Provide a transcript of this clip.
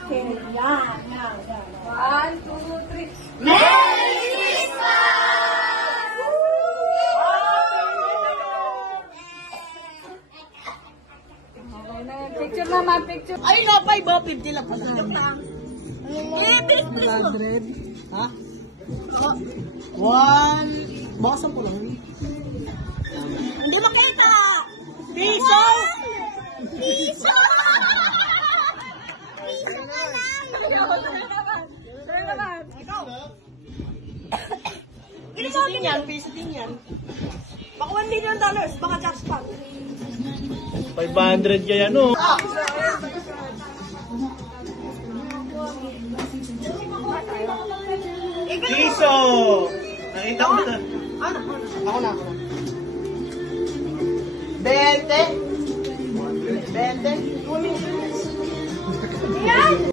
Okay, yan. Now. 1, 2, 3. Merry Christmas! Okay na. Picture naman, picture. Ay, napay ba? 50 lang pala. Bilis, bilis mo. 100. Ha? 1. Bakasan ko lang. Hindi makita. Piso! Piso Piso! ka lang. Ikaw. Piso din yan, piso din yan. Baka $1 million, baka jackpot. 500 kaya no? Piso! Nakita mo na. Ano? Ako na. 20.